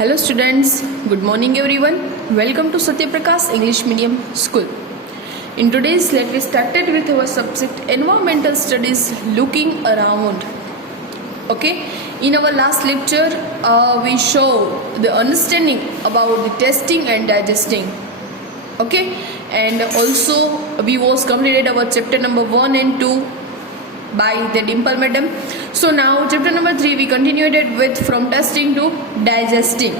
Hello students, good morning everyone. Welcome to Satyaprakash English Medium School. In today's let we started with our subject environmental studies looking around. Okay, in our last lecture we show the understanding about the testing and digesting. Okay, and also we was completed our chapter number 1 and 2 by the Dimple madam. So now chapter number 3 we continued it with from testing to digesting.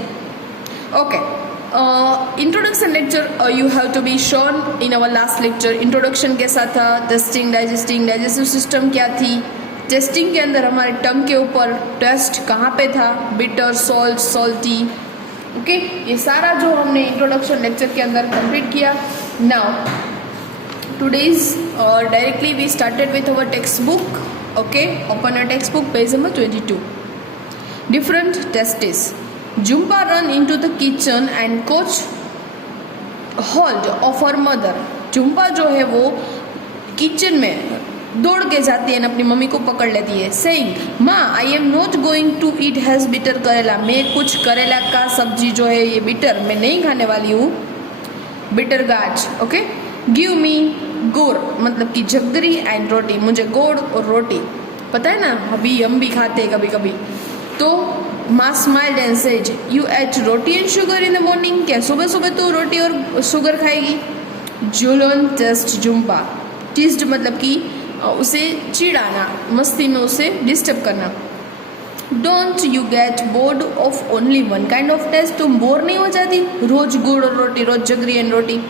Okay, introduction lecture you have to be shown in our last lecture. Introduction कैसा था, testing digesting, digestive system क्या थी, testing के अंदर हमारे टंग के ऊपर test कहाँ पे था, बिटर, सॉल्ट, सॉल्टी. ओके, ये सारा जो हमने इंट्रोडक्शन लेक्चर के अंदर कंप्लीट किया. Now today's directly we started with our textbook. Okay, open a textbook, page number 22. Different tests. Jhumpa run into the kitchen and caught hold of her mother. Jhumpa जो है वो kitchen में दौड़ के जाती है, अपनी मम्मी को पकड़ लेती है. Saying, माँ I am not going to eat has bitter करेला. मैं कुछ करेला का सब्जी जो है ये बिटर मैं नहीं खाने वाली हूँ. बिटर गाज. ओके, गिव मी गुड़ मतलब कि जगरी एंड रोटी. मुझे गुड़ और रोटी पता है ना, अभी हम भी खाते हैं कभी कभी. तो माँ smiled and said, you ate roti and sugar in the morning. क्या सुबह सुबह तो रोटी और शुगर खाएगी? जुलन टेस्ट जुम्पा. टीज्ड मतलब कि उसे चिढ़ाना, मस्ती में उसे डिस्टर्ब करना. Don't you get bored of only one kind of taste. तुम बोर नहीं हो जाती रोज गुड़ और रोटी, रोज jaggery and roti?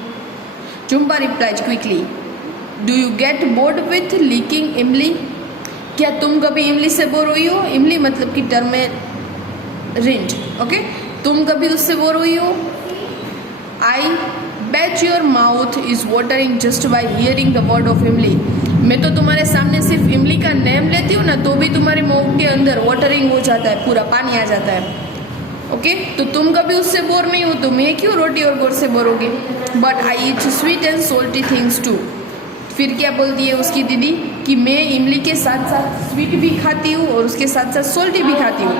Jhumpa replied quickly, do you get bored with licking imli. क्या तुम कभी इमली से बोर हुई हो? इमली मतलब कि टर्मेरिंट. ओके, तुम कभी उससे बोर हुई हो? I bet your mouth is watering just by hearing the word of imli. मैं तो तुम्हारे सामने सिर्फ इमली का नेम लेती हूँ ना, तो भी तुम्हारे मुंह के अंदर वाटरिंग हो जाता है, पूरा पानी आ जाता है. ओके, तो तुम कभी उससे बोर नहीं हो, तो मैं क्यों रोटी और गुड़ से बोर होगी? But I eat sweet and salty things too. फिर क्या बोलती है उसकी दीदी कि मैं इमली के साथ साथ स्वीट भी खाती हूँ और उसके साथ साथ सोल्टी भी खाती हूँ.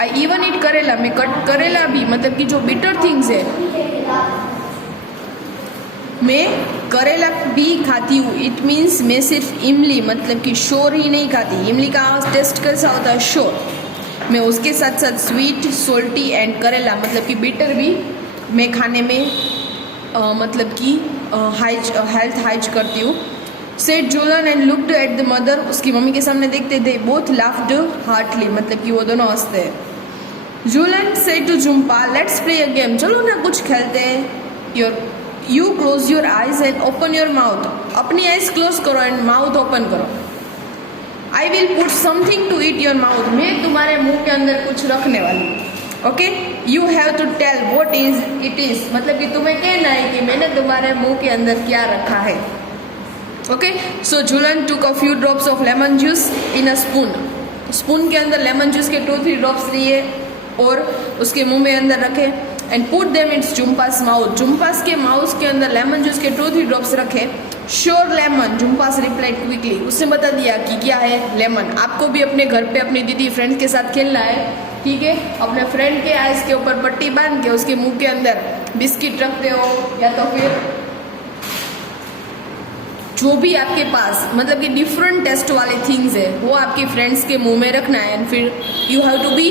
आई इवन ईट करेला. मैं करेला भी मतलब कि जो बिटर थिंग्स है मैं करेला भी खाती हूँ. इट मीन्स मैं सिर्फ इमली मतलब कि शोर ही नहीं खाती. इमली का टेस्ट कैसा होता है? शोर. मैं उसके साथ साथ स्वीट, सोल्टी एंड करेला मतलब कि बिटर भी मैं खाने में मतलब कि हेल्थ हाइज करती हूँ. Said Jhulan and looked at the mother. उसकी मम्मी के सामने देखते थे. बोथ लाफ्ड हार्टली मतलब कि वो दोनों हंसते हैं. Jhulan said to Jhumpa, let's play a game. चलो ना कुछ खेलते हैं. You close your eyes and open your mouth. अपनी आईज क्लोज करो एंड माउथ ओपन करो. I will put something to eat your mouth. मैं तुम्हारे मुंह के अंदर कुछ रखने वाली हूँ. Okay, you have to tell what is it is मतलब कि तुम्हें कहना है कि मैंने तुम्हारे मुंह के अंदर क्या रखा है. Okay, so Jhulan took a few drops of lemon juice in a spoon. Spoon के अंदर लेमन जूस के 2-3 ड्रॉप्स लिए और उसके मुंह में अंदर रखे. And put them its Jhumpa's mouth. Jhumpa's के माउथ के अंदर लेमन जूस के 2-3 ड्रॉप्स रखे. Sure lemon. Jhumpa's replied quickly. उसने बता दिया कि क्या है लेमन. आपको भी अपने घर पे अपनी दीदी फ्रेंड्स के साथ खेलना है, ठीक है? अपने फ्रेंड के आइस के ऊपर पट्टी बांध के उसके मुंह के अंदर बिस्किट रखते हो या तो फिर जो भी आपके पास मतलब कि डिफरेंट टेस्ट वाले थिंग्स है वो आपके फ्रेंड्स के मुंह में रखना है. एंड फिर you have to be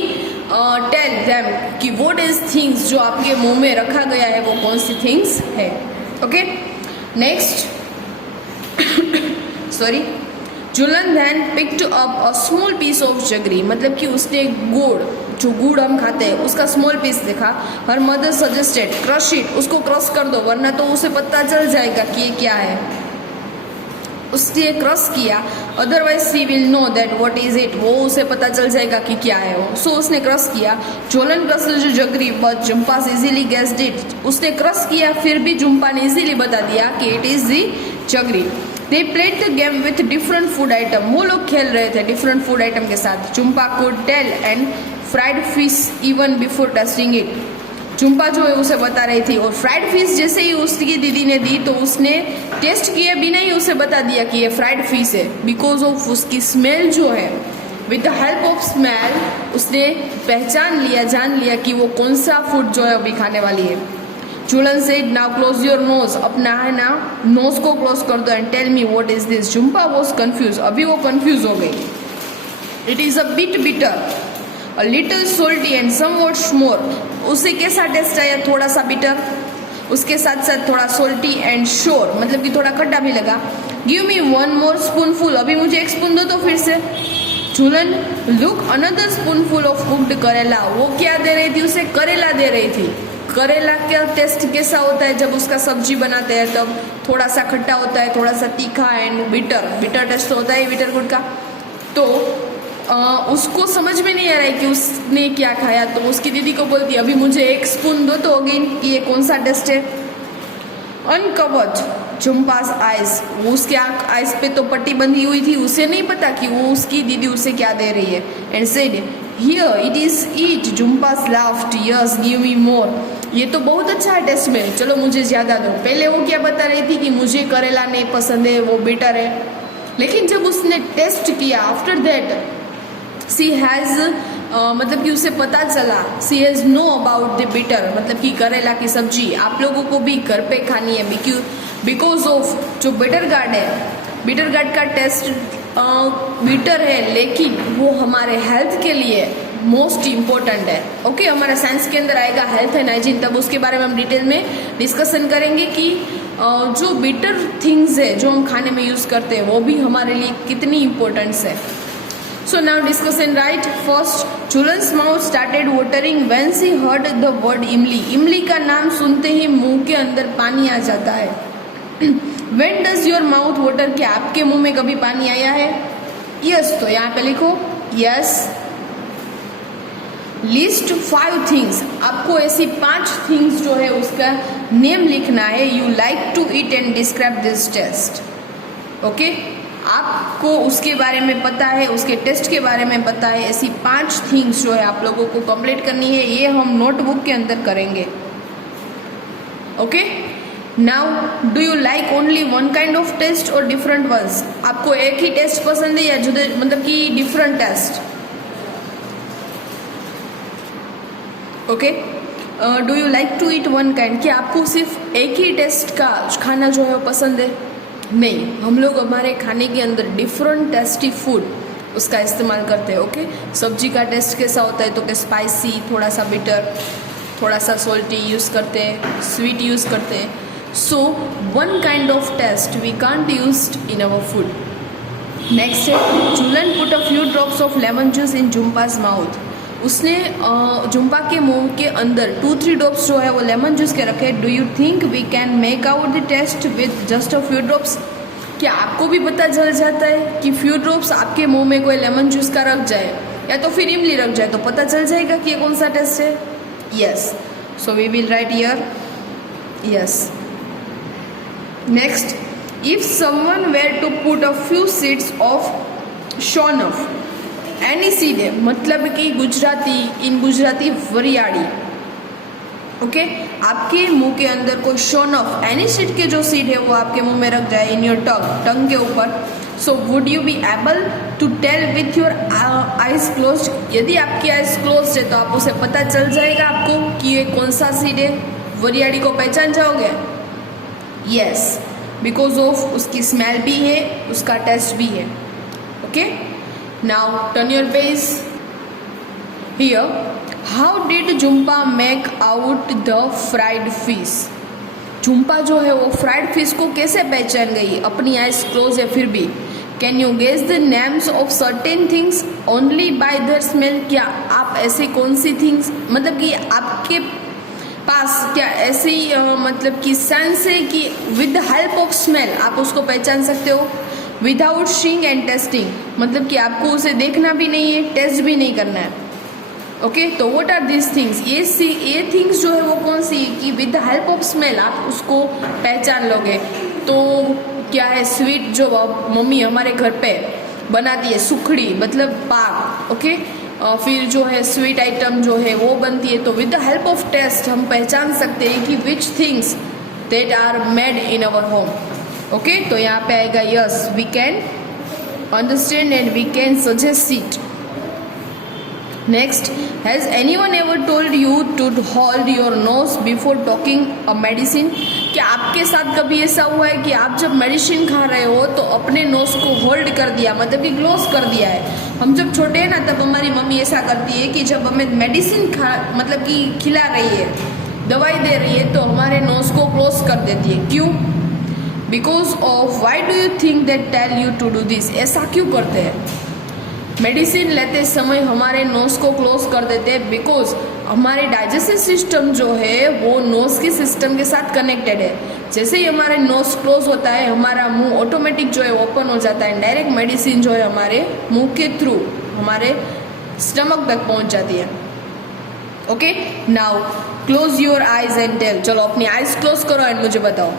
tell them कि व्हाट इज थिंग्स जो आपके मुंह में रखा गया है वो कौन सी थिंग्स है. Okay, next sorry. Jhulan then picked up a small piece of jaggery मतलब कि उसने गुड़, जो गुड़ हम खाते हैं उसका स्मॉल पीस देखा. Her mother suggested crush it. उसको क्रश कर दो वरना तो उसे पता चल जाएगा कि ये क्या है. उसने क्रश किया. Otherwise she will know that what is it. वो उसे पता चल जाएगा कि क्या है वो. सो उसने क्रश किया. जुलन क्रश्ड जो jaggery but Jhumpa easily guessed it. उसने क्रश किया फिर भी जुम्पा ने इजीली बता दिया कि it is the jaggery. They played the game with different food item. वो लोग खेल रहे थे डिफरेंट फूड आइटम के साथ. Jhumpa could tell and fried fish even before testing it. Jhumpa जो है उसे बता रही थी और फ्राइड फिश जैसे ही उसकी दीदी ने दी तो उसने टेस्ट किए बिना ही उसे बता दिया कि ये फ्राइड फिश है. बिकॉज ऑफ उसकी स्मेल जो है with the help of smell उसने पहचान लिया, जान लिया कि वो कौन सा फूड जो है अभी खाने वाली है। Jhulan said now close your nose, अपना है ना नोज को क्लोज कर दो and tell me what is this. Jhumpa was confuse, अभी वो कंफ्यूज हो गई। It is a bit bitter, a little salty and somewhat श्मोर। उसे कैसा टेस्ट आया? थोड़ा सा बिटर, उसके साथ साथ थोड़ा सोल्टी एंड श्योर, मतलब कि थोड़ा खट्टा भी लगा। Give me one more spoonful, अभी मुझे एक स्पून दो तो फिर से। Jhulan look another spoonful of cooked karela, वो क्या दे रही थी उसे? करेला दे रही थी। करेला का टेस्ट कैसा होता है? जब उसका सब्जी बनाते हैं तब थोड़ा सा खट्टा होता है, थोड़ा सा तीखा एंड बिटर, बिटर टेस्ट होता है बिटर गुड का। तो उसको समझ में नहीं आ रहा है कि उसने क्या खाया, तो उसकी दीदी को बोलती है अभी मुझे एक स्पून दो तो अगेन कि ये कौन सा टेस्ट है। अनकवर्ड झुम्पास आइज, वो उसके आइज पे तो पट्टी बंधी हुई थी, उसे नहीं पता कि वो उसकी दीदी उसे क्या दे रही है। And said here it is eat. Jhumpa's laughed yes give me more, ये तो बहुत अच्छा है टेस्ट में, चलो मुझे ज़्यादा दो। पहले वो क्या बता रही थी कि मुझे करेला नहीं पसंद है, वो बिटर है। लेकिन जब उसने टेस्ट किया आफ्टर दैट सी हैज़ मतलब कि उसे पता चला, she has no about the bitter, मतलब कि करेला की सब्जी आप लोगों को भी घर पे खानी है बिकॉज ऑफ जो बिटर गार्ड है, बिटर गार्ड का टेस्ट बिटर है लेकिन वो हमारे हेल्थ के लिए मोस्ट इम्पोर्टेंट है। ओके, हमारा साइंस के अंदर आएगा हेल्थ एंड हाइजीन, तब उसके बारे में हम डिटेल में डिस्कशन करेंगे कि जो बिटर थिंग्स है जो हम खाने में यूज़ करते हैं वो भी हमारे लिए कितनी इम्पोर्टेंस है। So now discussion right. First, Julan's mouth started watering when she heard the word इमली। इमली का नाम सुनते ही मुंह के अंदर पानी आ जाता है। When does your mouth water? क्या आपके मुंह में कभी पानी आया है? Yes, तो यहाँ पे लिखो yes. List 5 things, आपको ऐसी 5 things जो है उसका नेम लिखना है। You like to eat and describe this taste. Okay? आपको उसके बारे में पता है, उसके टेस्ट के बारे में पता है, ऐसी 5 थिंग्स जो है आप लोगों को कंप्लीट करनी है, ये हम नोटबुक के अंदर करेंगे। Okay, now do you like only one kind of taste और डिफरेंट वंस? आपको एक ही टेस्ट पसंद है या जुदे मतलब कि different taste? Okay, do you like to eat one kind, क्या आपको सिर्फ एक ही टेस्ट का खाना जो है वो पसंद है? नहीं, हम लोग हमारे खाने के अंदर डिफरेंट टेस्टी फूड उसका इस्तेमाल करते हैं। ओके, सब्जी का टेस्ट कैसा होता है? तो क्या स्पाइसी, थोड़ा सा बिटर, थोड़ा सा सॉल्टी यूज़ करते हैं, स्वीट यूज़ करते हैं। So one kind of taste we can't use in our food. Next है Jhulan put a few drops of lemon juice in Jhumpa's mouth. उसने झुम्पा के मुंह के अंदर 2-3 ड्रॉप्स जो है वो लेमन जूस के रखे। Do you think we can make out the taste with just a few drops? क्या आपको भी पता चल जाता है कि फ्यू ड्रॉप्स आपके मुंह में कोई लेमन जूस का रख जाए या तो फिर इमली रख जाए तो पता चल जाएगा कि ये कौन सा टेस्ट है? Yes, so we will write here yes. Next, if someone were to put a few seeds of saunf, any seed है मतलब कि गुजराती, इन गुजराती वरियाड़ी। ओके, आपके मुंह के अंदर कोई शॉनफ एनी सीड के जो सीड है वो आपके मुंह में रख जाए इन योर टंग के ऊपर। So would you be able to tell with your eyes close? यदि आपकी आइज क्लोज है तो आप उसे पता चल जाएगा आपको कि ये कौन सा सीड है, वरियाड़ी को पहचान जाओगे? यस, बिकॉज ऑफ उसकी स्मेल भी है, उसका टेस्ट भी है। Okay, now turn your page here. How did Jhumpa make out the fried fish? Jhumpa जो है वो फ्राइड फिश को कैसे पहचान गई? अपनी आइज क्लोज है फिर भी। Can you guess the names of certain things only by their smell? क्या आप ऐसे कौन सी थिंग्स, मतलब कि आपके पास क्या ऐसी मतलब कि सेंस है कि with the help of smell आप उसको पहचान सकते हो? विदाउट सीइंग एंड टेस्टिंग, मतलब कि आपको उसे देखना भी नहीं है, टेस्ट भी नहीं करना है। ओके, तो व्हाट आर दिस थिंग्स? ये थिंग्स जो है वो कौन सी कि with the help of smell आप उसको पहचान लोगे। तो क्या है? स्वीट जो मम्मी हमारे घर पे बनाती है, सुखड़ी मतलब पाक। ओके, फिर जो है स्वीट आइटम जो है वो बनती है, तो with the help of taste हम पहचान सकते हैं कि which things that are made in our home. Okay, तो यहाँ पे आएगा yes, we can understand and we can suggest it. Next, has anyone ever told you to hold your nose before talking a medicine? क्या आपके साथ कभी ऐसा हुआ है कि आप जब मेडिसिन खा रहे हो तो अपने नोज को होल्ड कर दिया, मतलब कि क्लोज कर दिया है? हम जब छोटे हैं ना, तब हमारी मम्मी ऐसा करती है कि जब हमें मेडिसिन मतलब कि खिला रही है, दवाई दे रही है, तो हमारे नोज को क्लोज कर देती है। क्यों? Because of, why do you think that tell you to do this? ऐसा क्यों करते हैं? मेडिसिन लेते समय हमारे नोज को क्लोज कर देते हैं बिकॉज हमारे डाइजेस्टिव सिस्टम जो है वो नोज के सिस्टम के साथ कनेक्टेड है। जैसे ही हमारे नोज क्लोज होता है, हमारा मुंह ऑटोमेटिक जो है ओपन हो जाता है, डायरेक्ट मेडिसिन जो है हमारे मुंह के थ्रू हमारे स्टमक तक पहुंच जाती है। Okay, now close your eyes and tell. चलो अपनी आइज क्लोज करो एंड मुझे बताओ।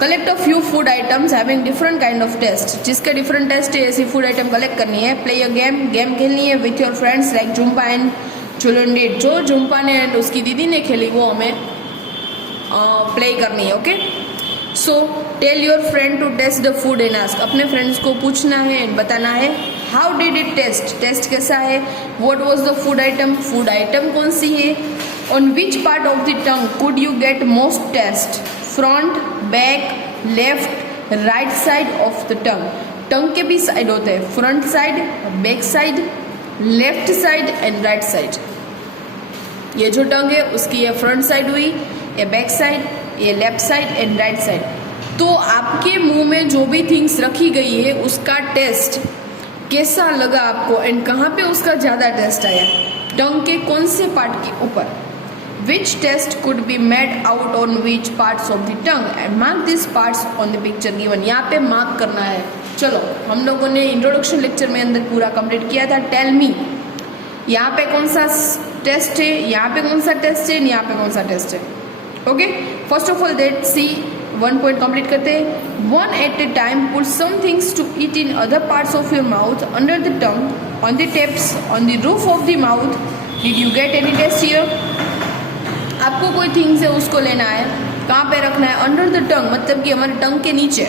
Collect a few food items having different kind of taste. जिसके डिफरेंट टेस्ट है ऐसी फूड आइटम कलेक्ट करनी है। प्ले अ गेम, गेम खेलनी है with your friends like Jhumpa and Jhulan did. जो जुम्पा ने एंड उसकी दीदी ने खेली वो हमें प्ले करनी है। Okay, so tell your friend to taste the food and ask. अपने फ्रेंड्स को पूछना है एंड बताना है how did it taste, taste कैसा है। What was the food item, food item कौन सी है। On which part of the tongue could you get most taste, front, back, left, right side of the tongue. Tongue के भी side होते हैं, front side, back side, left side and right side. ये जो टंग है उसकी ये फ्रंट साइड हुई, ये बैक साइड, ये left side and right side. तो आपके मुंह में जो भी थिंग्स रखी गई है उसका टेस्ट कैसा लगा आपको एंड कहाँ पे उसका ज़्यादा टेस्ट आया, टंग के कौन से पार्ट के ऊपर। Which test could be made out on which parts of the tongue and mark these parts on the picture given। यहाँ पे मार्क करना है। चलो, हम लोगों ने इंट्रोडक्शन लेक्चर में अंदर पूरा कंप्लीट किया था। टेल मी, यहाँ पे कौन सा टेस्ट है, यहाँ पे कौन सा टेस्ट है, यहाँ पे कौन सा टेस्ट है। Okay, first of all let's see, one point complete करते हैं। One at a time put some things to eat in other parts of your mouth, under the tongue, on the tips, on the roof of the mouth. Did you get any taste here? आपको कोई things है उसको लेना है, कहाँ पे रखना है, अंडर द टंग मतलब कि हमारे टंग के नीचे,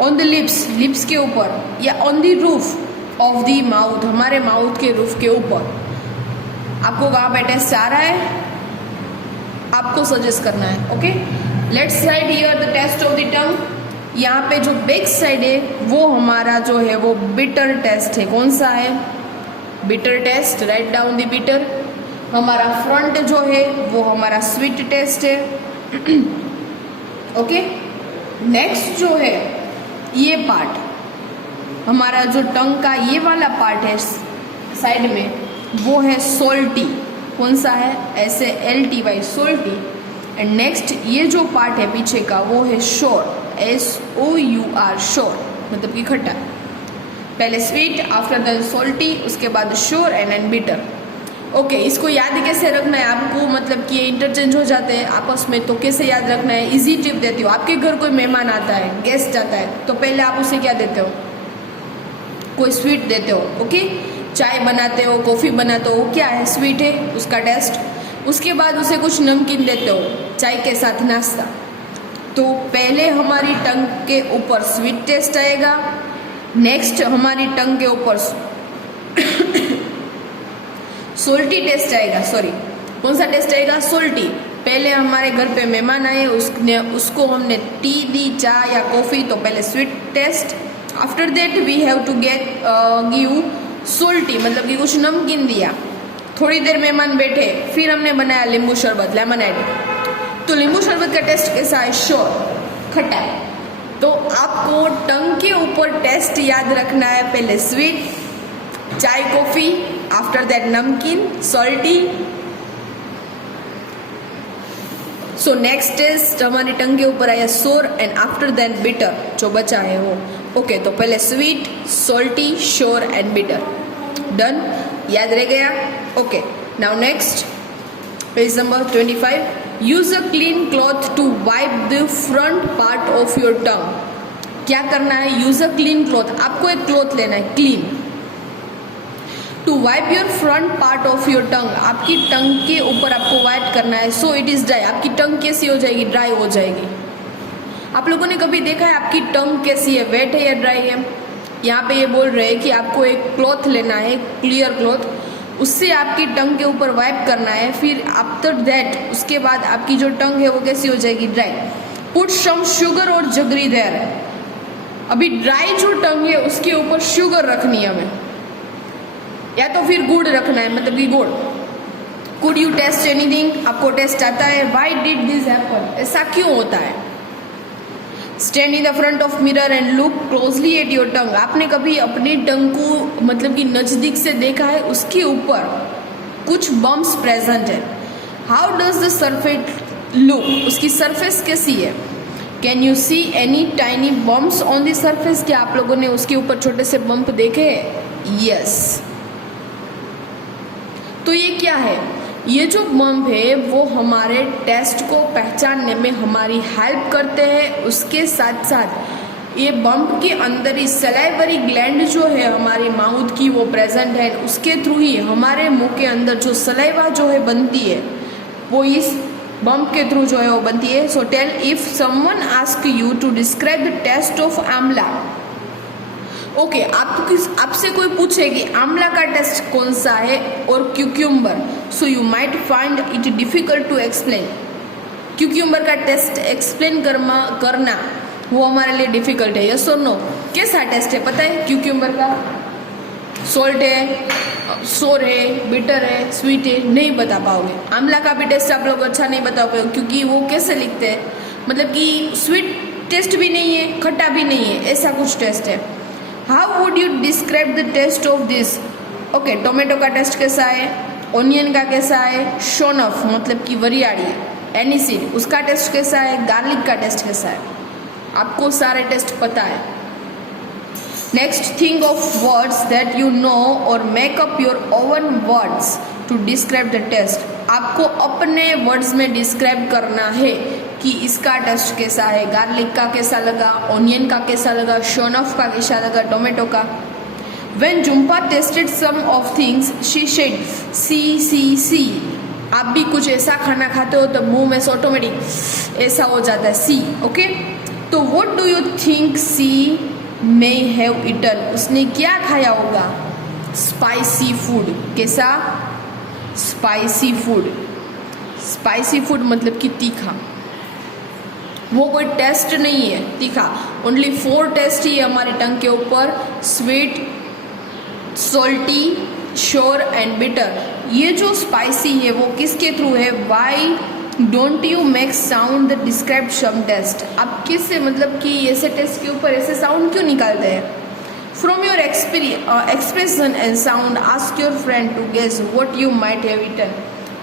ऑन द लिप्स, लिप्स के ऊपर, या on the roof of the mouth, हमारे माउथ के रूफ के ऊपर। आपको कहाँ पे टेस्ट आ रहा है, आपको सजेस्ट करना है। Okay, let's write here the taste of the tongue. यहाँ पे जो बैक साइड है वो हमारा जो है वो बिटर टेस्ट है। कौन सा है? Bitter taste, write down the bitter. हमारा फ्रंट जो है वो हमारा स्वीट टेस्ट है। ओके, नेक्स्ट जो है ये पार्ट, हमारा जो टंग का ये वाला पार्ट है साइड में, वो है सोल्टी। कौन सा है? SALTY, Soaltee. एंड नेक्स्ट ये जो पार्ट है पीछे का वो है शोर, SOUR, शोर मतलब कि खट्टा। पहले स्वीट, आफ्टर द सोल्टी, उसके बाद शोर एंड देन बिटर। ओके, इसको याद कैसे रखना है आपको, मतलब कि ये इंटरचेंज हो जाते हैं आपस में, तो कैसे याद रखना है? इजी टिप देती हो। आपके घर कोई मेहमान आता है, गेस्ट आता है, तो पहले आप उसे क्या देते हो? कोई स्वीट देते हो। ओके, चाय बनाते हो, कॉफ़ी बनाते हो, क्या है? स्वीट है, उसका टेस्ट। उसके बाद उसे कुछ नमकीन देते हो, चाय के साथ नाश्ता। तो पहले हमारी टंग के ऊपर स्वीट टेस्ट आएगा, नेक्स्ट हमारी टंग के ऊपर सोल्टी टेस्ट आएगा। सॉरी, कौन सा टेस्ट आएगा? सोल्टी। पहले हमारे घर पे मेहमान आए, उसको हमने टी दी, चाय या कॉफ़ी, तो पहले sweet taste. After that we have to give salty, मतलब कि कुछ नमकीन दिया। थोड़ी देर मेहमान बैठे, फिर हमने बनाया नींबू शरबत, लेमनेड। तो नींबू शरबत का टेस्ट कैसा है? शोर, खट्टा। तो आपको टंग के ऊपर टेस्ट याद रखना है, पहले स्वीट, चाय कॉफ़ी, आफ्टर दैट नमकीन, सॉल्टी। सो नेक्स्ट टेस्ट हमारी टंग के ऊपर आया सोर एंड आफ्टर दैट बिटर, जो बचा है वो। ओके, तो पहले sweet, salty, sour and bitter. Done, याद रह गया? Okay, now next page number 25। Use a clean cloth to wipe the front part of your tongue. क्या करना है? यूज अ क्लीन क्लॉथ, आपको एक क्लॉथ लेना है clean, to wipe your front part of your tongue, आपकी tongue के ऊपर आपको वाइप करना है। सो इट इज ड्राई, आपकी टंग कैसी हो जाएगी? ड्राई हो जाएगी। आप लोगों ने कभी देखा है आपकी टंग कैसी है, वेट है या ड्राई है? यहाँ पे ये बोल रहे हैं कि आपको एक क्लॉथ लेना है, क्लियर क्लॉथ, उससे आपकी टंग के ऊपर वाइप करना है। फिर आफ्टर दैट उसके बाद आपकी जो टंग है वो कैसी हो जाएगी, ड्राई। पुट सम शुगर और जगरी देयर। अभी ड्राई जो टंग है उसके ऊपर शुगर रखनी है हमें, या तो फिर गुड़ रखना है, मतलब कि गुड़। कुड यू टेस्ट एनीथिंग, आपको टेस्ट आता है। वाई डिड दिस हैपन, ऐसा क्यों होता है। Stand in the front of mirror and look closely at your tongue. आपने कभी अपनी टंग को मतलब कि नजदीक से देखा है, उसके ऊपर कुछ बम्प्स प्रेजेंट है। How does the surface look, उसकी सरफेस कैसी है। Can you see any tiny bumps on the surface, क्या आप लोगों ने उसके ऊपर छोटे से बम्प देखे हैं। यस। तो ये क्या है, ये जो बम्प है वो हमारे टेस्ट को पहचानने में हमारी हेल्प करते हैं। उसके साथ साथ ये बम्प के अंदर ही सलाइवरी ग्लैंड जो है हमारी माउथ की वो प्रेजेंट है। उसके थ्रू ही हमारे मुंह के अंदर जो सलाइवा जो है बनती है वो इस बम्प के थ्रू जो है वो बनती है। So tell if someone ask you to describe the taste of amla. Okay, आपसे कोई पूछे कि आंवला का टेस्ट कौन सा है और cucumber, so you might find it difficult to explain. Cucumber का टेस्ट एक्सप्लेन करना वो हमारे लिए डिफिकल्ट है। यस और नो, कैसा टेस्ट है पता है क्यूक्यूम्बर का। सॉल्ट है, सोर है, बिटर है, स्वीट है, नहीं बता पाओगे। आंवला का भी टेस्ट आप लोग अच्छा नहीं बता पाओगे, क्योंकि वो कैसे लिखते हैं, मतलब कि स्वीट टेस्ट भी नहीं है, खट्टा भी नहीं है, ऐसा कुछ टेस्ट है। How would you describe the taste of this. Okay, tomato का टेस्ट कैसा है, ओनियन का कैसा है, शोनफ मतलब कि वरियाड़ी, एनिसिन उसका टेस्ट कैसा है, गार्लिक का टेस्ट कैसा है, आपको सारे टेस्ट पता है। Next, think of words that you know और make up your own words to describe the taste. आपको अपने वर्ड्स में डिस्क्राइब करना है कि इसका टेस्ट कैसा है, गार्लिक का कैसा लगा, ओनियन का कैसा लगा, शोनफ का कैसा लगा, टोमेटो का। When Jhumpa tasted some of things, she said, "See." आप भी कुछ ऐसा खाना खाते हो तो मुंह में से ऑटोमेटिक ऐसा हो जाता है, सी। ओके, तो what do you think she may have eaten? उसने क्या खाया होगा, स्पाइसी फूड। कैसा, स्पाइसी फूड। स्पाइसी फूड मतलब कि तीखा, वो कोई टेस्ट नहीं है तीखा। ओनली 4 टेस्ट ही है हमारी टंग के ऊपर, sweet, salty, sour and bitter. ये जो स्पाइसी है वो किसके थ्रू है, why don't you make sound the describe some taste. आप किससे मतलब कि ऐसे टेस्ट के ऊपर ऐसे साउंड क्यों निकालते हैं। From your expression and sound ask your friend to guess what you might have eaten.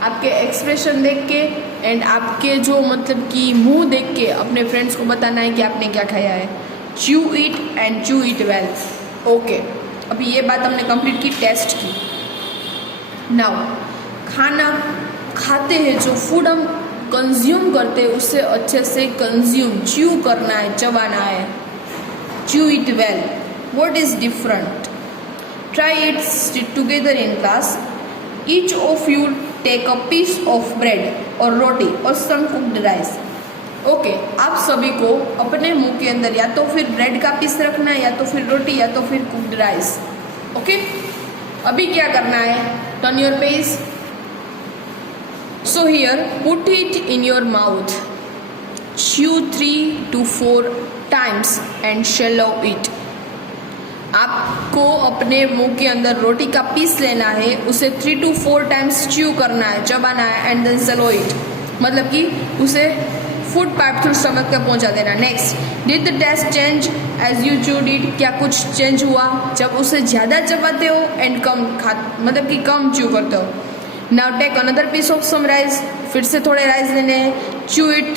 आपके एक्सप्रेशन देख के एंड आपके जो मतलब कि मुंह देख के अपने फ्रेंड्स को बताना है कि आपने क्या खाया है। Chew it and chew it well. Okay, अभी ये बात हमने कंप्लीट की टेस्ट की। नाउ खाना खाते हैं, जो फूड हम कंज्यूम करते हैं उससे अच्छे से कंज्यूम, च्यू करना है, चबाना है। Chew it well. What is different, try it, sit together in class, each of you take a piece of bread और रोटी और सम कुक्ड राइस। ओके, आप सभी को अपने मुंह के अंदर या तो फिर ब्रेड का पीस रखना है, या तो फिर रोटी, या तो फिर कुक्ड राइस। ओके, अभी क्या करना है, turn your page. So here put it in your mouth, chew 3 to 4 times and swallow it. आपको अपने मुंह के अंदर रोटी का पीस लेना है, उसे 3 to 4 times च्यू करना है, चबाना है, एंड देन swallow इट, मतलब कि उसे फूड पाइप थ्रू स्टमक तक पहुंचा देना। Next, did the taste change as you chewed it. क्या कुछ चेंज हुआ जब उसे ज़्यादा चबाते हो एंड कम मतलब कि कम च्यू करते हो। Now take another piece of some rice, फिर से थोड़े राइस लेने हैं, च्यू इट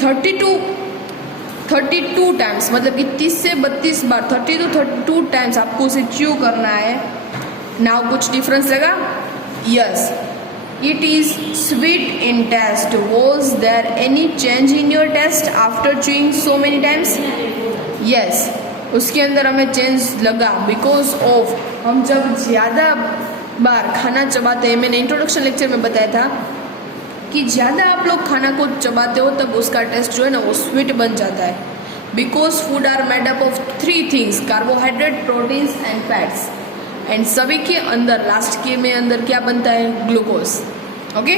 32 टाइम्स, मतलब कि 30 से 32 बार, 30 to 32 टाइम्स आपको उसे च्यू करना है। नाउ कुछ डिफरेंस लगा, yes, it is sweet in taste. Was there any change in your taste after chewing so many times? Yes, उसके अंदर हमें चेंज लगा बिकॉज ऑफ हम जब ज़्यादा बार खाना चबाते हैं, मैंने इंट्रोडक्शन लेक्चर में बताया था कि ज़्यादा आप लोग खाना को चबाते हो तब उसका टेस्ट जो है ना वो स्वीट बन जाता है। Because food are made up of 3 things, carbohydrate, proteins and fats. And सभी के अंदर लास्ट के में अंदर क्या बनता है, glucose. Okay,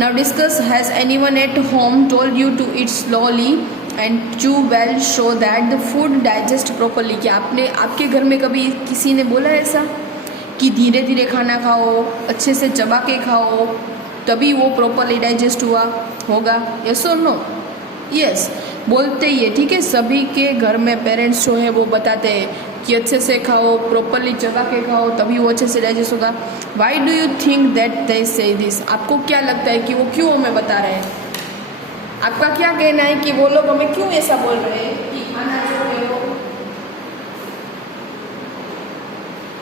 now discuss, has anyone at home told you to eat slowly and chew well so that the food digest properly. क्या आपने आपके घर में कभी किसी ने बोला ऐसा कि धीरे धीरे खाना खाओ, अच्छे से चबा के खाओ, तभी वो प्रॉपरली डाइजेस्ट हुआ होगा? यस और नो? यस, बोलते ही है, ठीक है। सभी के घर में पेरेंट्स जो है वो बताते हैं कि अच्छे से खाओ, प्रॉपरली चबा के खाओ, तभी वो अच्छे से डाइजेस्ट होगा। Y do you think that they से दिस? आपको क्या लगता है कि वो क्यों हमें बता रहे हैं? आपका क्या कहना है कि वो लोग हमें क्यों ऐसा बोल रहे हैं कि खाना जो है वो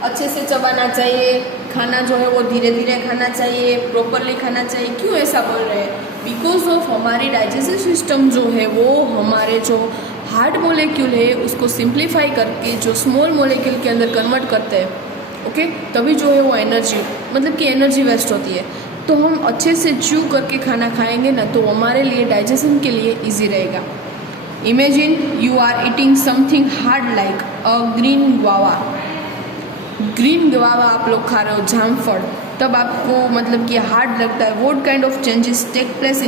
अच्छे से चबाना चाहिए, खाना जो है वो धीरे धीरे खाना चाहिए, प्रॉपरली खाना चाहिए? क्यों ऐसा बोल रहे हैं? बिकॉज ऑफ हमारी डाइजेस्टिव सिस्टम जो है वो हमारे जो हार्ड मोलेक्यूल है उसको सिंप्लीफाई करके जो स्मॉल मोलेक्यूल के अंदर कन्वर्ट करते हैं, ओके, तभी जो है वो एनर्जी, मतलब कि एनर्जी वेस्ट होती है। तो हम अच्छे से च्यू करके खाना खाएंगे ना, तो हमारे लिए डाइजेशन के लिए इजी रहेगा। Imagine you are eating something hard like a green guava. Green guava आप लोग खा रहे हो, जामफल, तब आपको मतलब कि हार्ड लगता है। What kind of changes take place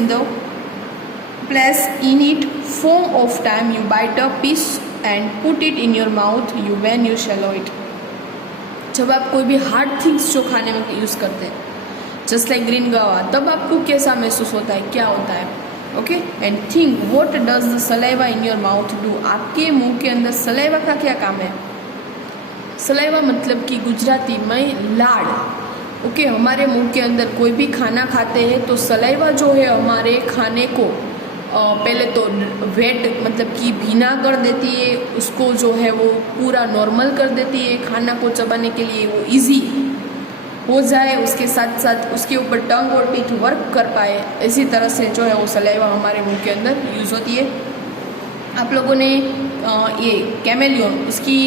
in it? Form of time, you bite a piece and put it in your mouth, when you swallow it। जब आप कोई भी हार्ड थिंग्स जो खाने में यूज़ करते हैं, जस्ट लाइक ग्रीन गुआवा, तब आपको कैसा महसूस होता है, क्या होता है? Okay, and think what does the saliva in your mouth do? आपके मुंह के अंदर सलाइवा का क्या काम है? सलाइवा मतलब कि गुजराती में लाड़। ओके, हमारे मुंह के अंदर कोई भी खाना खाते हैं तो सलाइवा जो है हमारे खाने को पहले तो वेट मतलब कि भीना कर देती है, उसको जो है वो पूरा नॉर्मल कर देती है, खाना को चबाने के लिए वो इजी हो जाए, उसके साथ साथ उसके ऊपर टंग और टीथ वर्क कर पाए, इसी तरह से जो है वो सलाइवा हमारे मुंह के अंदर यूज़ होती है। आप लोगों ने ये कैमेलियन, उसकी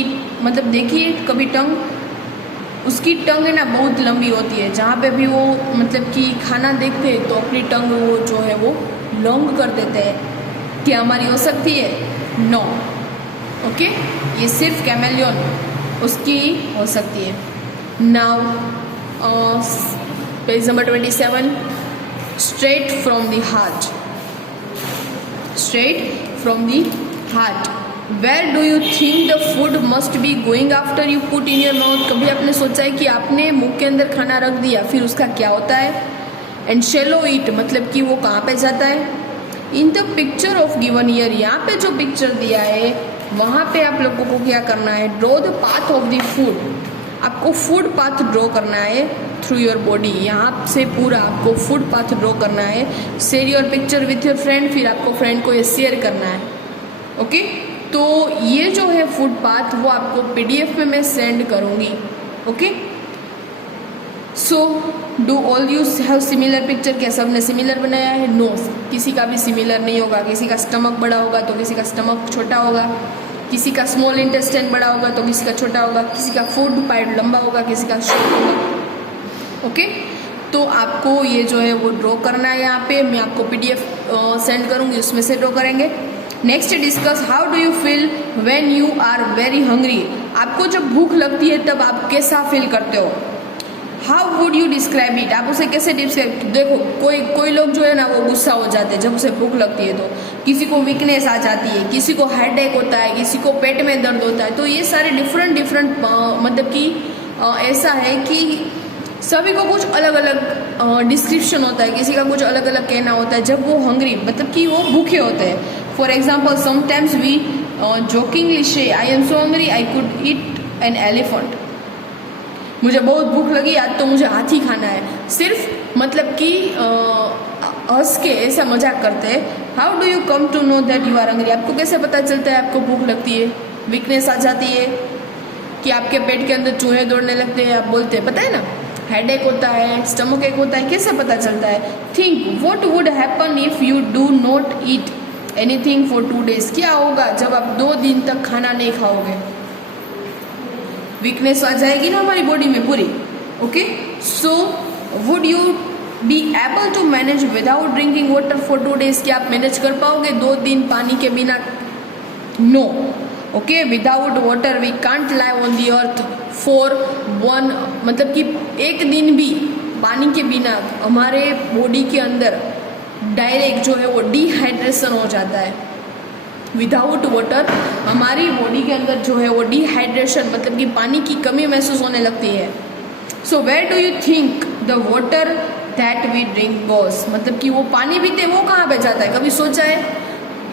मतलब देखिए कभी टंग, उसकी टंग है ना बहुत लंबी होती है, जहाँ पे भी वो मतलब कि खाना देखते हैं तो अपनी टंग वो जो है वो लॉन्ग कर देते हैं। क्या हमारी हो सकती है? नो। ओके, ये सिर्फ कैमेलियन उसकी हो सकती है। Now page number 27, straight from the heart. Straight from the heart, where do you think the food must be going after you put in your mouth? कभी आपने सोचा है कि आपने मुंह के अंदर खाना रख दिया, फिर उसका क्या होता है? एंड शेलो इट मतलब कि वो कहाँ पे जाता है? इन the picture of given year, यहाँ पे जो पिक्चर दिया है वहाँ पे आप लोगों को क्या करना है? Draw the path of the food. आपको फूड पाथ ड्रॉ करना है थ्रू योर बॉडी, यहाँ से पूरा आपको फूड पाथ ड्रॉ करना है। Share your picture with your friend, फिर आपको फ्रेंड को ये शेयर करना है। ओके, तो ये जो है फूड पाथ वो आपको PDF में मैं सेंड करूँगी। Okay, so do all you have similar picture? क्या सबने सिमिलर बनाया है? नो, किसी का भी सिमिलर नहीं होगा। किसी का स्टमक बड़ा होगा तो किसी का स्टमक छोटा होगा, किसी का स्मॉल इंटेस्टाइन बड़ा होगा तो किसी का छोटा होगा, किसी का फूड पाइप लंबा होगा, किसी का शॉर्ट होगा। ओके, तो आपको ये जो है वो ड्रॉ करना है। यहाँ पे मैं आपको PDF सेंड करूँगी, उसमें से ड्रॉ करेंगे। Next discuss, how do you feel when you are very hungry? आपको जब भूख लगती है तब आप कैसा फील करते हो? How would you describe it? आप उसे कैसे डिस्क्राइब? देखो, कोई लोग जो है ना वो गुस्सा हो जाते हैं जब उसे भूख लगती है, तो किसी को वीकनेस आ जाती है, किसी को हेडेक होता है, किसी को पेट में दर्द होता है। तो ये सारे डिफरेंट मतलब कि ऐसा है कि सभी को कुछ अलग अलग डिस्क्रिप्शन होता है, किसी का कुछ अलग अलग कहना होता है जब वो हंग्री मतलब कि वो भूखे होते हैं। For example, sometimes we jokingly say I am so hungry I could eat an elephant. मुझे बहुत भूख लगी, आज तो मुझे हाथी खाना है। सिर्फ मतलब कि हंस के ऐसा मजाक करते हैं। How do you come to know that you are hungry? आपको कैसे पता चलता है आपको भूख लगती है? वीकनेस आ जाती है कि आपके पेट के अंदर चूहे दौड़ने लगते हैं, आप बोलते हैं, पता है ना, हेडेक होता है, स्टमक एक होता है, कैसे पता चलता है? Think what would happen if you do not eat anything for 2 days? क्या होगा जब आप 2 दिन तक खाना नहीं खाओगे? वीकनेस आ जाएगी ना हमारी बॉडी में पूरी। Okay, so would you be able to manage without drinking water for 2 days? क्या आप मैनेज कर पाओगे 2 दिन पानी के बिना? No. Okay, without water we can't live on the earth for one, मतलब कि एक दिन भी पानी के बिना हमारे बॉडी के अंदर डायरेक्ट जो है वो डिहाइड्रेशन हो जाता है। विदाउट वाटर हमारी बॉडी के अंदर जो है वो डिहाइड्रेशन मतलब कि पानी की कमी महसूस होने लगती है। So where do you think the water that we drink goes, मतलब कि वो पानी पीते वो कहाँ पे जाता है? कभी सोचा है?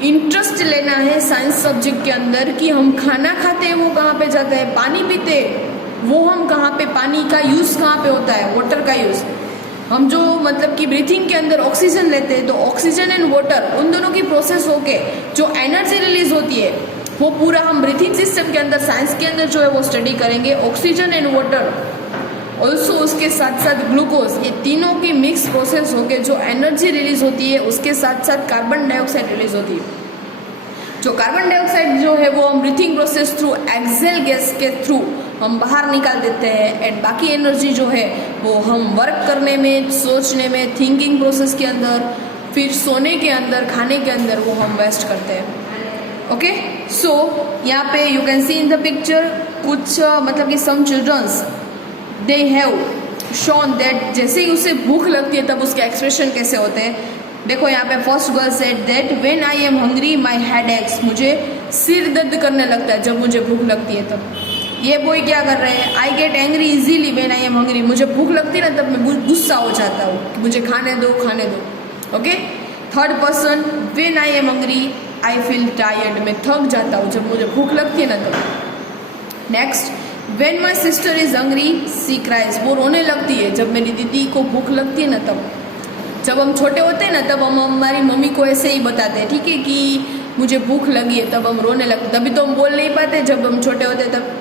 इंटरेस्ट लेना है साइंस सब्जेक्ट के अंदर कि हम खाना खाते हैं वो कहाँ पे जाता है, पानी पीते वो हम कहाँ पे, पानी का यूज़ कहाँ पे होता है, वाटर का यूज़। हम जो मतलब कि ब्रीथिंग के अंदर ऑक्सीजन लेते हैं तो ऑक्सीजन एंड वाटर उन दोनों की प्रोसेस होके जो एनर्जी रिलीज होती है वो पूरा हम ब्रीथिंग सिस्टम के अंदर साइंस के अंदर जो है वो स्टडी करेंगे। ऑक्सीजन एंड वाटर ऑल्सो उसके साथ साथ ग्लूकोज, ये तीनों की मिक्स प्रोसेस होके जो एनर्जी रिलीज होती है उसके साथ साथ कार्बन डाइऑक्साइड रिलीज होती है। जो कार्बन डाइऑक्साइड जो है वो हम breathing process through exhale gas के थ्रू हम बाहर निकाल देते हैं एंड बाकी एनर्जी जो है वो हम वर्क करने में, सोचने में, थिंकिंग प्रोसेस के अंदर, फिर सोने के अंदर, खाने के अंदर वो हम वेस्ट करते हैं। ओके, सो यहाँ पे you can see in the picture कुछ मतलब कि some childrens they have shown that जैसे ही उसे भूख लगती है तब उसके एक्सप्रेशन कैसे होते हैं। देखो यहाँ पे first girl said that when I am hungry my head x, मुझे सिर दर्द करने लगता है जब मुझे भूख लगती है तब। ये बॉय क्या कर रहे हैं? I get angry easily when I am hungry, मुझे भूख लगती है ना तब मैं गुस्सा हो जाता हूँ, मुझे खाने दो खाने दो। Okay, third person when I am hungry I feel tired, मैं थक जाता हूँ जब मुझे भूख लगती है ना तब। Next, when my sister is hungry she cries, वो रोने लगती है जब मेरी दीदी को भूख लगती है ना तब। जब हम छोटे होते हैं ना तब हम हमारी मम्मी को ऐसे ही बताते हैं, ठीक है, कि मुझे भूख लगी है, तब हम रोने लगते। तभी तो हम बोल नहीं पाते जब हम छोटे होते तब।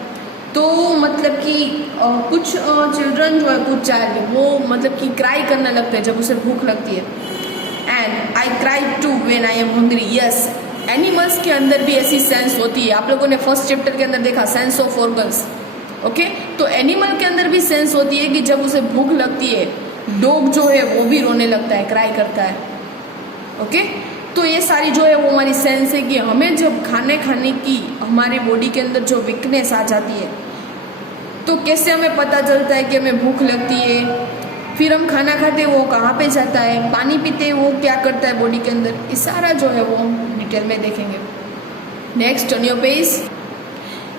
तो मतलब कि कुछ चिल्ड्रन जो है, कुछ चाइल्ड वो मतलब कि क्राई करने लगते हैं जब उसे भूख लगती है। And I cry too when I am hungry. Yes, animals के अंदर भी ऐसी सेंस होती है। आप लोगों ने फर्स्ट चैप्टर के अंदर देखा सेंस ऑफ ऑर्गन्स। ओके, तो एनिमल के अंदर भी सेंस होती है कि जब उसे भूख लगती है, डॉग जो है वो भी रोने लगता है, क्राई करता है। ओके, तो ये सारी जो है वो हमारी सेंस है कि हमें जब खाने की हमारे बॉडी के अंदर जो वीकनेस आ जाती है तो कैसे हमें पता चलता है कि हमें भूख लगती है, फिर हम खाना खाते हैं वो कहाँ पे जाता है, पानी पीते हैं वो क्या करता है बॉडी के अंदर, ये सारा जो है वो डिटेल में देखेंगे। Next on your page,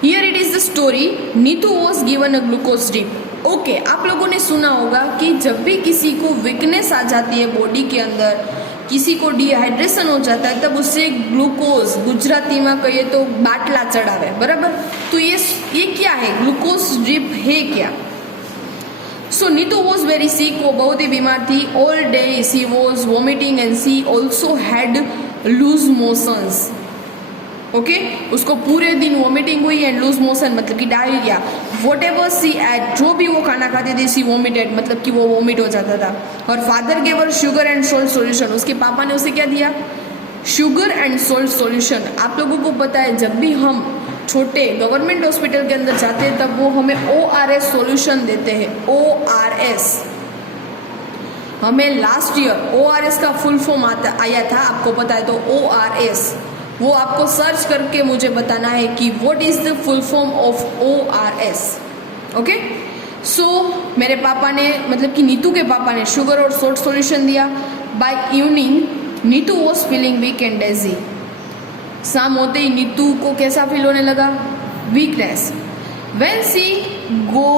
here it is the story Neetu was given a glucose drip. Okay, आप लोगों ने सुना होगा कि जब भी किसी को वीकनेस आ जाती है बॉडी के अंदर, किसी को डिहाइड्रेशन हो जाता है तब उससे ग्लूकोज, गुजराती में कहिए तो बाटला चढ़ावे, बराबर। तो ये क्या है, ग्लूकोज ड्रिप है क्या? So Neetu was very sick, वो बहुत ही बीमार थी। All day she was vomiting and she also had loose motions. Okay, उसको पूरे दिन वॉमिटिंग हुई एंड लूज मोशन मतलब कि diarrhoea. Whatever she ate, जो भी वो खाना खाती थी सी वॉमिटेड, मतलब कि वो वॉमिट हो जाता था। और father gave her sugar and salt solution, उसके पापा ने उसे क्या दिया? Sugar and salt solution. आप लोगों को पता है जब भी हम छोटे गवर्नमेंट हॉस्पिटल के अंदर जाते हैं तब वो हमें ORS सॉल्यूशन देते हैं। ORS, हमें लास्ट ईयर ORS का फुल फॉर्म आया था, आपको पता है तो ORS वो आपको सर्च करके मुझे बताना है कि what is the full form of ORS। Okay, so मेरे पापा ने मतलब कि नीतू के पापा ने शुगर और सोल्ट सॉल्यूशन दिया। By evening Neetu was feeling weak and dizzy. शाम होते ही नीतू को कैसा फील होने लगा? Weakness. When she go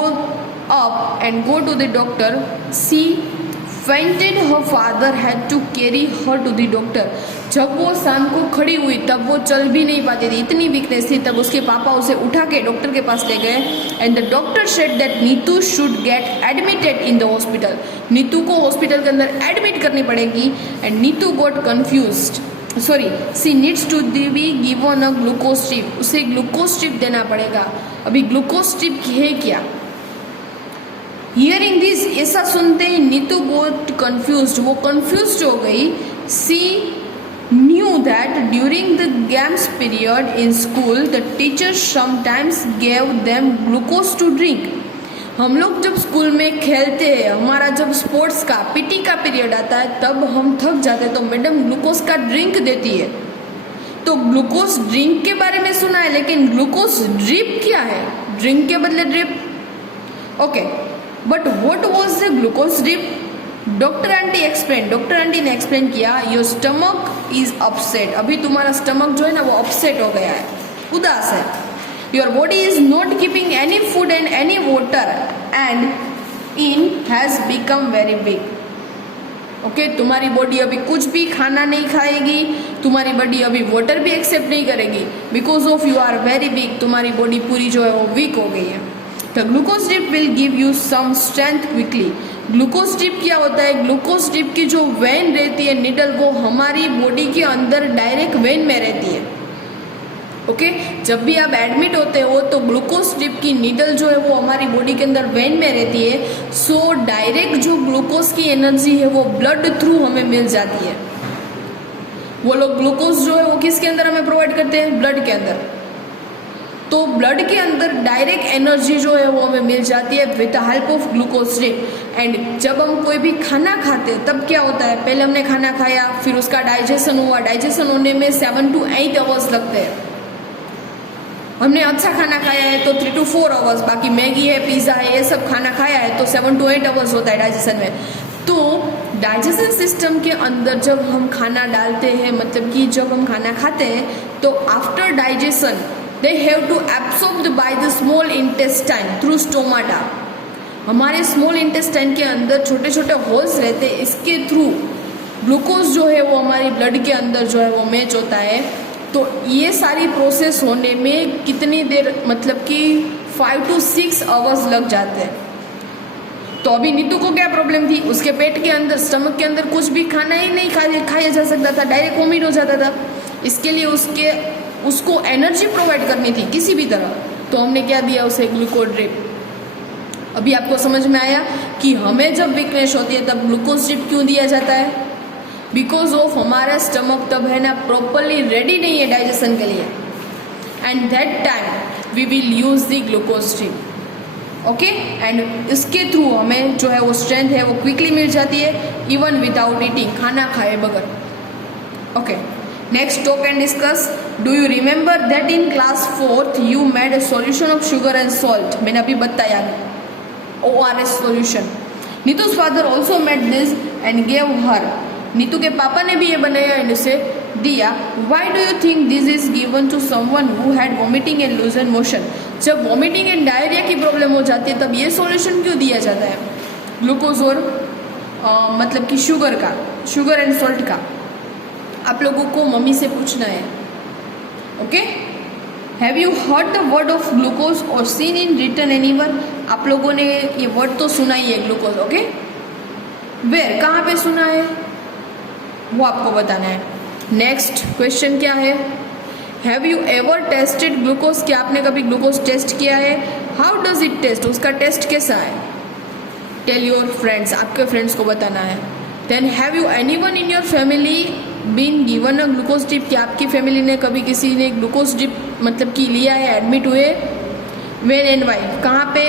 up and go to the doctor she fainted, her father had to carry her to the doctor. जब वो शाम को खड़ी हुई तब वो चल भी नहीं पाती थी, इतनी वीकनेस थी। तब उसके पापा उसे उठा के डॉक्टर के पास ले गए and the doctor said that Neetu should get admitted in the hospital. Neetu को हॉस्पिटल के अंदर एडमिट करनी पड़ेगी and Neetu got confused, sorry she needs to be given a glucose strip, उसे ग्लूकोज स्ट्रिप देना पड़ेगा। अभी ग्लूकोज स्ट्रिप है क्या? हियरिंग दिस, ऐसा सुनते ही नीतू गॉट कन्फ्यूज्ड, वो कन्फ्यूज्ड हो गई। सी knew that during the games period in school the teachers sometimes gave them glucose to drink। हम लोग जब स्कूल में खेलते हैं, हमारा जब स्पोर्ट्स का PT का पीरियड आता है तब हम थक जाते हैं तो मैडम ग्लूकोज का ड्रिंक देती है। तो ग्लूकोज ड्रिंक के बारे में सुना है, लेकिन ग्लूकोज ड्रिप क्या है? ड्रिंक के बदले drip, Okay, but what was the glucose dip? Doctor aunty ने एक्सप्लेन किया, योर स्टमक इज अपसेट. अभी तुम्हारा स्टमक जो है ना वो अपसेट हो गया है, उदास है. Your body is not keeping any food and any water and in has become very big. Okay, तुम्हारी बॉडी अभी कुछ भी खाना नहीं खाएगी, तुम्हारी बॉडी अभी वाटर भी एक्सेप्ट नहीं करेगी, because of you are very big. तुम्हारी बॉडी पूरी जो है वो वीक हो गई है. The glucose dip will give you some strength quickly. Glucose dip क्या होता है? ग्लूकोज डिप की जो वेन रहती है, निडल, वो हमारी बॉडी के अंदर डायरेक्ट वेन में रहती है. ओके, जब भी आप एडमिट होते हो तो ग्लूकोज डिप की नीडल जो है वो हमारी बॉडी के अंदर वेन में रहती है. सो डायरेक्ट जो ग्लूकोज की एनर्जी है वो ब्लड थ्रू हमें मिल जाती है. वो लोग ग्लूकोज जो है वो किसके अंदर हमें प्रोवाइड करते हैं? ब्लड के अंदर. तो ब्लड के अंदर डायरेक्ट एनर्जी जो है वो हमें मिल जाती है with the help of glucose dip. And जब हम कोई भी खाना खाते हैं तब क्या होता है? पहले हमने खाना खाया, फिर उसका डाइजेशन हुआ. डाइजेशन होने में 7 to 8 आवर्स लगते हैं. हमने अच्छा खाना खाया है तो 3 to 4 आवर्स. बाकी मैगी है, पिज़्ज़ा है, ये सब खाना खाया है तो 7 to 8 आवर्स होता है डाइजेशन में. तो डाइजेशन सिस्टम के अंदर जब हम खाना डालते हैं, मतलब कि जब हम खाना खाते हैं, तो after digestion they have to absorbed by the small intestine through stomata. हमारे स्मॉल इंटेस्टाइन के अंदर छोटे छोटे होल्स रहते हैं, इसके थ्रू ग्लूकोज जो है वो हमारी ब्लड के अंदर जो है वो मैच होता है. तो ये सारी प्रोसेस होने में कितनी देर, मतलब कि 5 to 6 आवर्स लग जाते हैं. तो अभी नीतू को क्या प्रॉब्लम थी? उसके पेट के अंदर, स्टमक के अंदर कुछ भी खाना ही नहीं खाया जा सकता था, डायरेक्ट वोमिट हो जाता था. इसके लिए उसको एनर्जी प्रोवाइड करनी थी किसी भी तरह. तो हमने क्या दिया उसे? Glucose drip. अभी आपको समझ में आया कि हमें जब वीकनेस होती है तब ग्लूकोज ड्रिप क्यों दिया जाता है? बिकॉज ऑफ हमारा स्टमक तब है ना प्रॉपरली रेडी नहीं है डाइजेशन के लिए. And that time we will use the glucose drip. Okay, and इसके थ्रू हमें जो है वो स्ट्रेंथ है वो क्विकली मिल जाती है, इवन विदाउट ईटिंग, खाना खाए बगैर. Okay, next talk and discuss. Do you remember that in class 4th you made a solution of sugar and salt? मैंने अभी बताया ORS solution. Nitu's father also made this and gave her. Neetu के पापा ने भी ये बनाया और इसे दिया. Why do you think this is given to someone who had vomiting and loose motion? जब वॉमिटिंग एंड डायरिया की प्रॉब्लम हो जाती है तब ये सॉल्यूशन क्यों दिया जाता है? ग्लूकोज और मतलब कि शुगर एंड सॉल्ट का. आप लोगों को मम्मी से पूछना है. Okay, have you heard the word of glucose और सीन इन रिटन एनीवर? आप लोगों ने ये वर्ड तो सुना ही है ग्लूकोज. ओके, वेयर, कहाँ पे सुना है वो आपको बताना है. नेक्स्ट क्वेश्चन क्या है? Have you ever tested glucose? क्या आपने कभी ग्लूकोज टेस्ट किया है? How does it taste? उसका टेस्ट कैसा है? टेल योर फ्रेंड्स, आपके फ्रेंड्स को बताना है. Then have you anyone in your family been given a glucose dip? क्या आपकी फैमिली ने कभी किसी ने ग्लूकोज डिप मतलब कि लिया है, एडमिट हुए? वेन एंड वाई, कहाँ पे,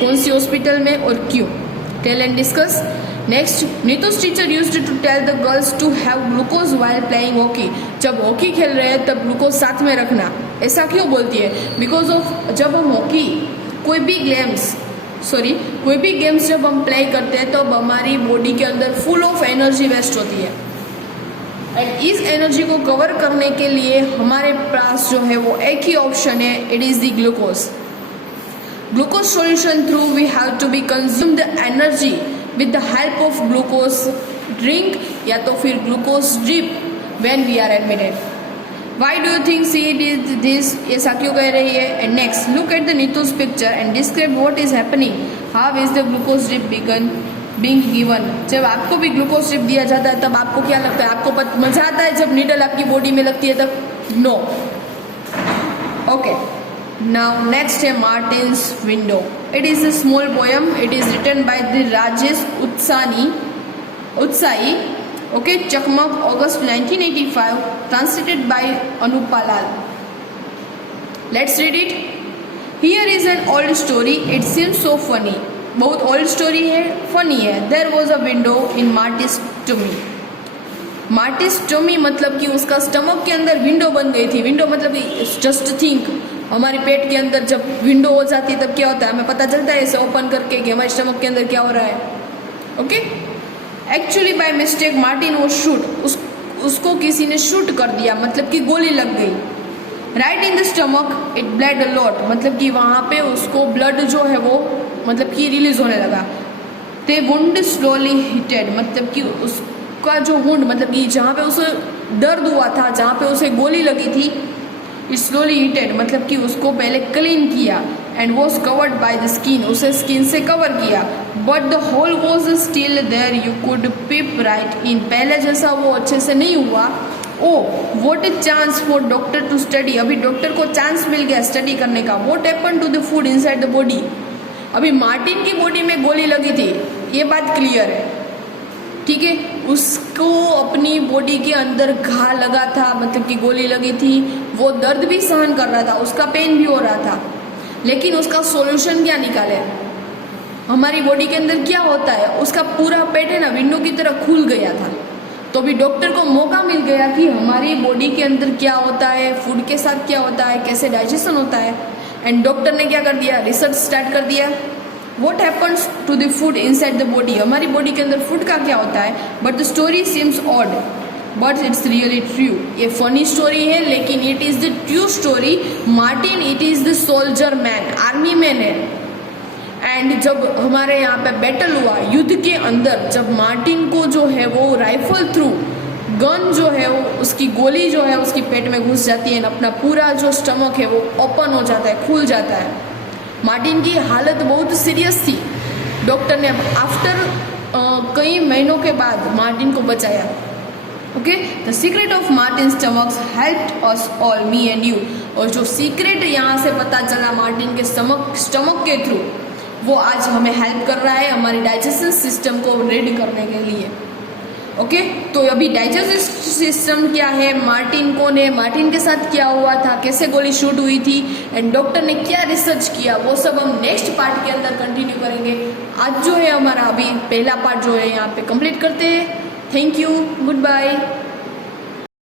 कौन सी हॉस्पिटल में और क्यों? Tell and discuss. Next, Neetu's teacher used to tell the girls to have glucose while playing hockey. जब हॉकी खेल रहे हैं तब ग्लूकोज साथ में रखना, ऐसा क्यों बोलती है? बिकॉज ऑफ जब हम हॉकी कोई भी गेम्स जब हम प्ले करते हैं तब हमारी बॉडी के अंदर फुल ऑफ एनर्जी वेस्ट होती है. एंड इस एनर्जी को कवर करने के लिए हमारे पास जो है वो एक ही ऑप्शन है, it is the glucose. Glucose solution through we have to be consume the energy with the help of glucose drink या तो फिर glucose drip when we are admitted. Why do you think she it is this? ऐसा क्यों कह रही है? And next, look at the Neetu's picture and describe what is happening. How is the glucose drip being given? जब आपको भी glucose drip दिया जाता है तब आपको क्या लगता है? आपको मजा आता है जब नीडल आपकी बॉडी में लगती है तब? नो. ओके, नाउ नेक्स्ट है Martin's window. It is a small poem. It is written by the Rajesh Utsahi. Okay, चकमक, August 1985, translated by Anupa Lal. Let's read it. Here is an old story. It seems so funny. बहुत old story है, funny है. There was a window in Martin's tummy. Martin's tummy मतलब कि उसका stomach के अंदर window बन गई थी. विंडो मतलब जस्ट थिंक हमारी पेट के अंदर जब विंडो हो जाती है तब क्या होता है, हमें पता चलता है इसे ओपन करके कि हमारे स्टमक के अंदर क्या हो रहा है. Okay, actually by mistake Martin वो शूट, उसको किसी ने शूट कर दिया, मतलब कि गोली लग गई. Right in the stomach it blood a lot, मतलब कि वहाँ पे उसको ब्लड जो है वो मतलब कि रिलीज होने लगा. ते वुंड स्लोली हिटेड, मतलब कि उसका जो वुंड मतलब कि जहाँ पे उसे दर्द हुआ था, जहाँ पे उसे गोली लगी थी, इट स्लोली हिटेड मतलब कि उसको पहले क्लीन किया. And was covered by the skin, उसे स्किन से कवर किया. But the hole was still there, you could peep right in, पहले जैसा वो अच्छे से नहीं हुआ. Oh what is chance for doctor to study, अभी डॉक्टर को चांस मिल गया स्टडी करने का. What happen to the food inside the body, अभी मार्टिन की बॉडी में गोली लगी थी, ये बात क्लियर है. ठीक है, उसको अपनी बॉडी के अंदर घा लगा था, मतलब कि गोली लगी थी, वो दर्द भी सहन कर रहा था, उसका पेन भी हो रहा था. लेकिन उसका सॉल्यूशन क्या निकाले, हमारी बॉडी के अंदर क्या होता है, उसका पूरा पेट है ना विंडो की तरह खुल गया था. तो अभी डॉक्टर को मौका मिल गया कि हमारी बॉडी के अंदर क्या होता है, फूड के साथ क्या होता है, कैसे डाइजेशन होता है. एंड डॉक्टर ने क्या कर दिया, रिसर्च स्टार्ट कर दिया. What happens to the food inside the body, हमारी बॉडी के अंदर फूड का क्या होता है. But the story seems odd but it's really true, ये फनी स्टोरी है लेकिन it is the true story. Martin it is the soldier man, army man है. एंड जब हमारे यहाँ पे बैटल हुआ युद्ध के अंदर, जब मार्टिन को जो है वो राइफल थ्रू गन जो है वो उसकी गोली जो है उसकी पेट में घुस जाती है, अपना पूरा जो स्टमक है वो ओपन हो जाता है, खुल जाता है. मार्टिन की हालत बहुत सीरियस थी. डॉक्टर ने आफ्टर कई महीनों के बाद मार्टिन को बचाया. Okay, the secret of Martin stomachs helped us all, me and you. और जो सीक्रेट यहाँ से पता चला मार्टिन के स्टमक के थ्रू, वो आज हमें हेल्प कर रहा है हमारी डाइजेशन सिस्टम को रेडी करने के लिए. ओके, तो अभी डाइजेस्टिव सिस्टम क्या है, मार्टिन कौन है, मार्टिन के साथ क्या हुआ था, कैसे गोली शूट हुई थी, एंड डॉक्टर ने क्या रिसर्च किया, वो सब हम नेक्स्ट पार्ट के अंदर कंटिन्यू करेंगे. आज जो है हमारा अभी पहला पार्ट जो है यहाँ पे कंप्लीट करते हैं. Thank you, good bye.